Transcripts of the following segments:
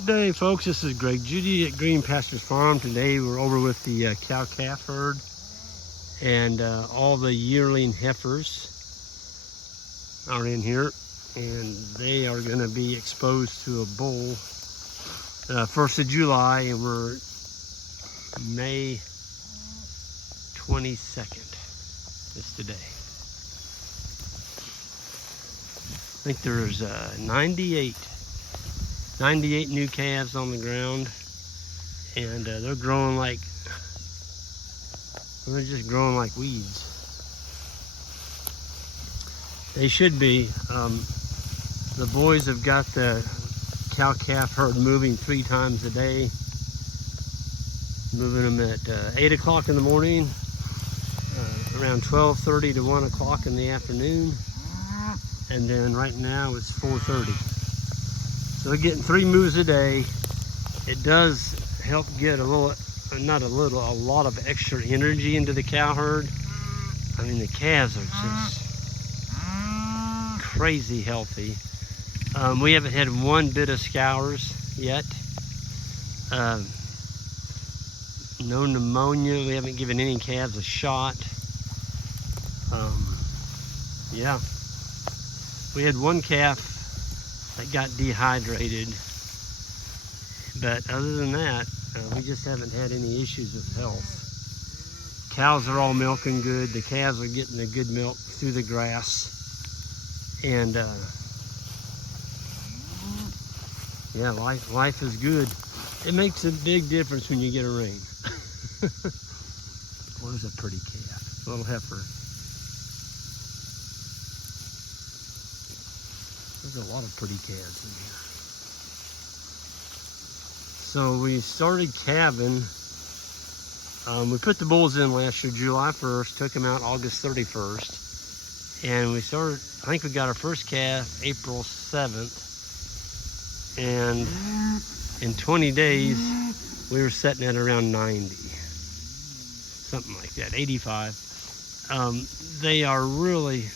Today, folks, this is Greg Judy at Green Pastures Farm. Today we're over with the cow-calf herd and all the yearling heifers are in here, and they are going to be exposed to a bull 1st of July, and we're May 22nd. It's today. I think there's 98 new calves on the ground, and they're growing like, they're just growing like weeds. They should be. The boys have got the cow-calf herd moving 3 times a day, moving them at 8 o'clock in the morning, around 12:30 to 1 o'clock in the afternoon, and then right now it's 4:30. So they're getting 3 moves a day. It does help get a lot of extra energy into the cow herd. I mean, the calves are just crazy healthy. We haven't had one bit of scours yet. No pneumonia. We haven't given any calves a shot. Yeah. We had one calf that got dehydrated, but other than that, we just haven't had any issues with health. Cows are all milking good. The calves are getting the good milk through the grass, and yeah, life is good. It makes a big difference when you get a rain. Well, there's a pretty calf, little heifer. There's a lot of pretty calves in here. So we started calving. We put the bulls in last year, July 1st, took them out August 31st. And we started, I think we got our first calf April 7th. And in 20 days, we were sitting at around 90. Something like that, 85. They are really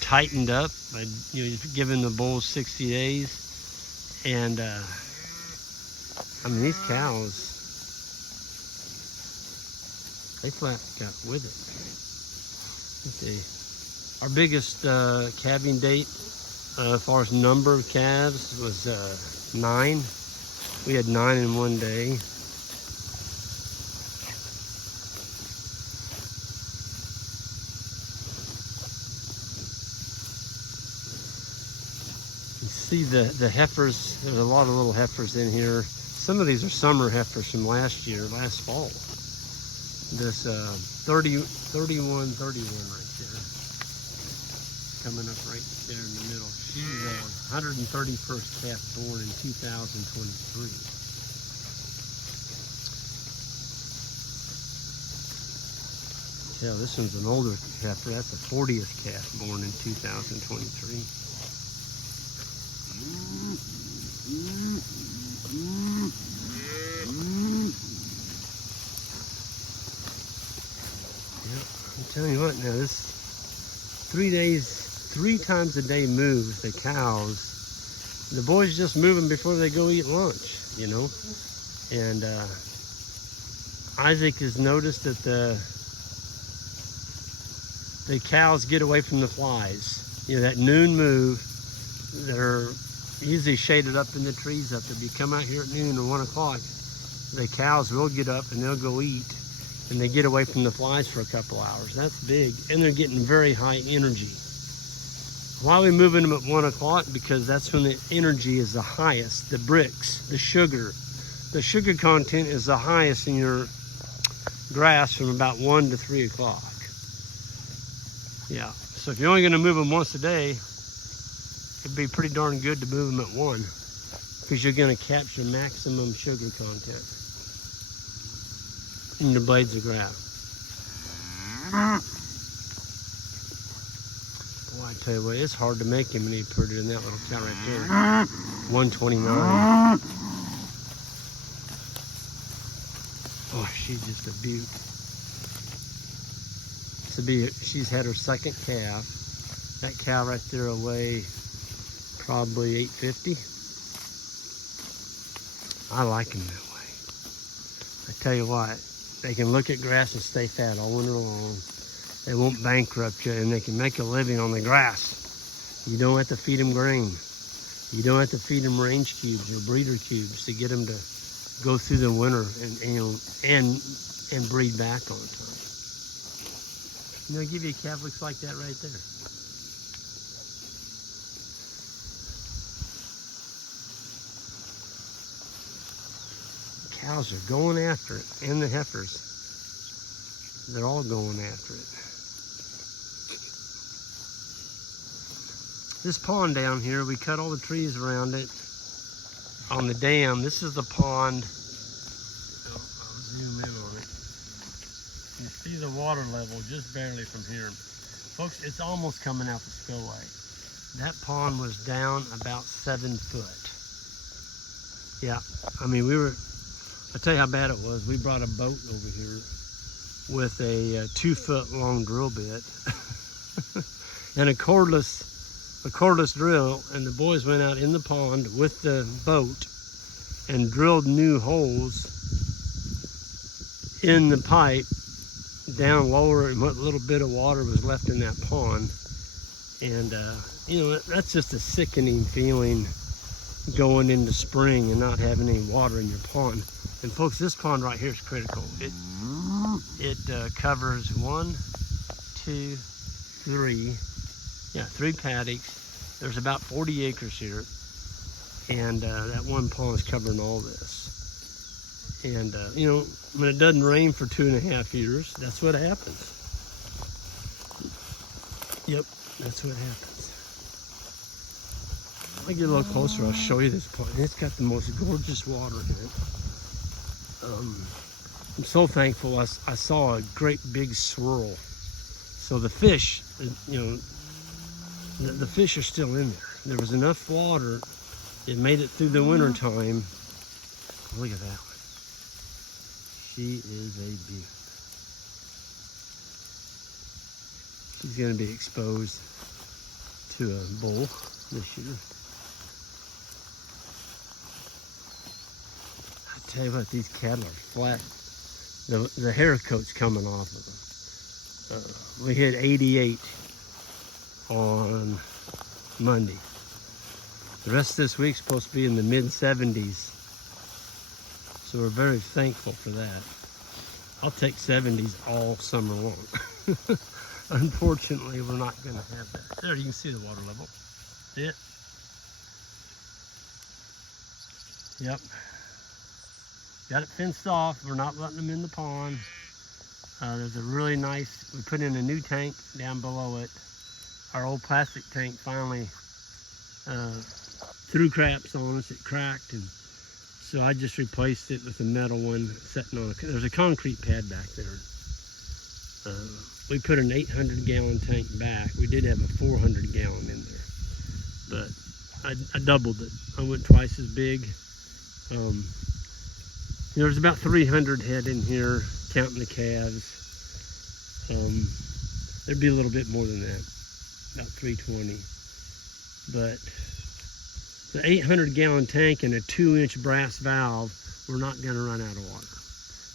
tightened up. Given the bulls 60 days, and I mean, these cows, they flat got with it. Let's see. Our biggest calving date, as far as number of calves, was 9. We had 9 in one day. See the heifers, there's a lot of little heifers in here. Some of these are summer heifers from last fall. This 31 right there, coming up right there in the middle. She's 131st calf born in 2023. Yeah, this one's an older heifer. That's the 40th calf born in 2023. I'm telling you what, now this 3 times a day moves the cows. The boys just move them before they go eat lunch, you know. And Isaac has noticed that the cows get away from the flies. You know, that noon move, they're usually shaded up in the trees up there. If you come out here at noon or 1 o'clock, the cows will get up and they'll go eat, and they get away from the flies for a couple hours. That's big, and they're getting very high energy. Why are we moving them at 1 o'clock? Because that's when the energy is the highest. The bricks, the sugar content is the highest in your grass from about 1 to 3 o'clock. Yeah, so if you're only going to move them once a day, it'd be pretty darn good to move them at 1, because you're going to capture maximum sugar content in your blades of grass. Boy, I tell you what, it's hard to make him any prettier than that little cow right there. 129. Oh, she's just a beaut. She's had her second calf. That cow right there will weigh probably 850. I like them that way. I tell you what, they can look at grass and stay fat all winter long. They won't bankrupt you, and they can make a living on the grass. You don't have to feed them grain. You don't have to feed them range cubes or breeder cubes to get them to go through the winter and breed back on time. You know, give you a calf looks like that right there. Cows are going after it, and the heifers. They're all going after it. This pond down here, we cut all the trees around it on the dam. This is the pond. I'll zoom in on it. You see the water level just barely from here. Folks, it's almost coming out the spillway. That pond was down about 7 foot. Yeah, I mean, I'll tell you how bad it was. We brought a boat over here with a 2 foot long drill bit and a cordless drill, and the boys went out in the pond with the boat and drilled new holes in the pipe down lower and what little bit of water was left in that pond. And you know, that's just a sickening feeling going into spring and not having any water in your pond. And folks, this pond right here is critical. It covers 1, 2, 3, 3 paddocks. There's about 40 acres here, and that one pond is covering all this. And you know, when it doesn't rain for 2.5 years, that's what happens. Yep, that's what happens. I'll get a little closer. I'll show you this pond. It's got the most gorgeous water in it. I'm so thankful I saw a great big swirl. So the fish, you know, the fish are still in there. There was enough water. It made it through the winter time. Look at that one. She is a beaut. She's going to be exposed to a bull this year. Tell you what, these cattle are flat. The hair coat's coming off of them. We hit 88 on Monday. The rest of this week's supposed to be in the mid-70s. So we're very thankful for that. I'll take 70s all summer long. Unfortunately, we're not going to have that. There, you can see the water level. See it? Yep. Got it fenced off. We're not letting them in the pond. There's a really nice, we put in a new tank down below it. Our old plastic tank finally threw craps on us. It cracked, and so I just replaced it with a metal one sitting on there's a concrete pad back there. We put an 800-gallon tank back. We did have a 400-gallon in there, but I doubled it. I went twice as big. There's about 300 head in here, counting the calves. There'd be a little bit more than that, about 320. But the 800-gallon tank and a 2-inch brass valve, we're not going to run out of water.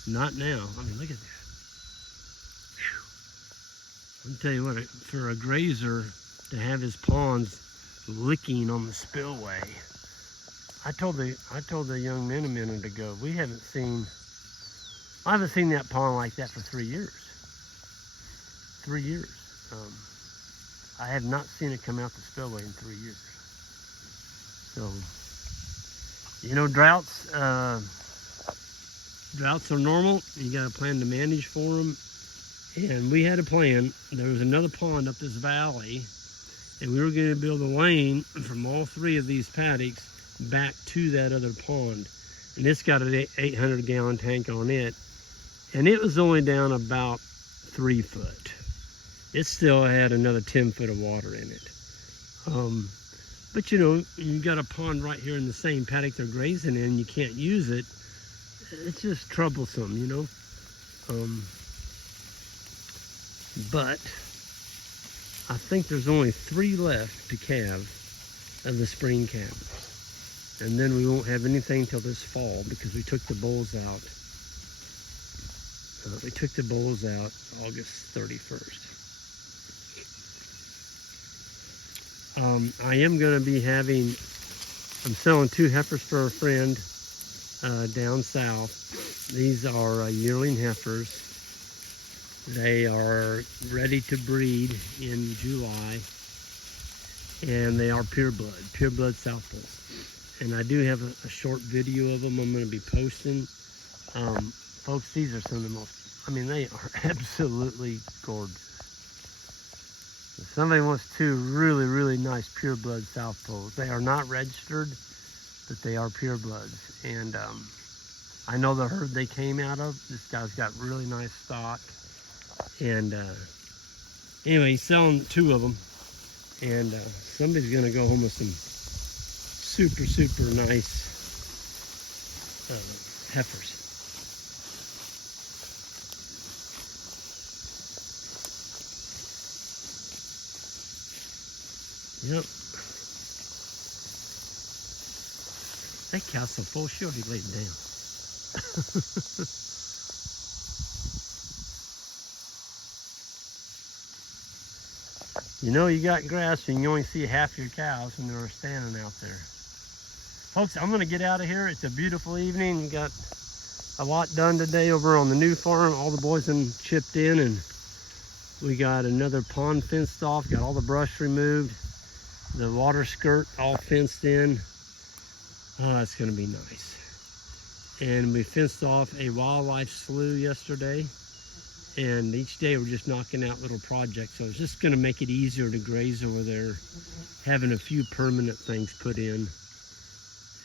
Not now. I mean, look at that. Whew. I'll tell you what, for a grazer to have his ponds licking on the spillway, I told the young men a minute ago, I haven't seen that pond like that for 3 years. 3 years. I have not seen it come out the spillway in 3 years. So, you know, droughts are normal. You got a plan to manage for them. And we had a plan. There was another pond up this valley, and we were going to build a lane from all 3 of these paddocks back to that other pond. And it's got an 800-gallon tank on it, and it was only down about 3 foot. It still had another 10 foot of water in it. But you know, you got a pond right here in the same paddock they're grazing in, you can't use it. It's just troublesome, you know. But I think there's only 3 left to calve of the spring calves. And then we won't have anything till this fall because we took the bulls out. We took the bulls out August 31st. I am going to be I'm selling 2 heifers for a friend down south. These are yearling heifers. They are ready to breed in July, and they are pureblood Southpolls. And I do have a short video of them I'm going to be posting. Folks, these are some of the most, they are absolutely gorgeous. If somebody wants 2 really, really nice pureblood Southpolls, they are not registered, but they are purebloods. And I know the herd they came out of. This guy's got really nice stock. And anyway, he's selling 2 of them. And somebody's going to go home with some super, super nice heifers. Yep. That cow's so full, she'll be laid down. You know you got grass and you only see half your cows when they're standing out there. Folks, I'm going to get out of here. It's a beautiful evening. We got a lot done today over on the new farm. All the boys have chipped in, and we got another pond fenced off, got all the brush removed, the water skirt all fenced in. Oh, it's going to be nice. And we fenced off a wildlife slough yesterday. And each day we're just knocking out little projects. So it's just going to make it easier to graze over there, having a few permanent things put in.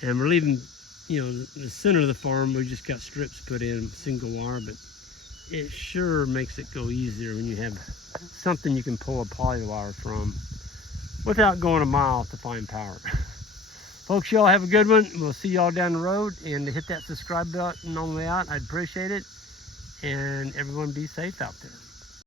And we're leaving, the center of the farm, we just got strips put in, single wire, but it sure makes it go easier when you have something you can pull a poly wire from without going a mile to find power. Folks, y'all have a good one. We'll see y'all down the road, and hit that subscribe button on the way out. I'd appreciate it. And everyone be safe out there.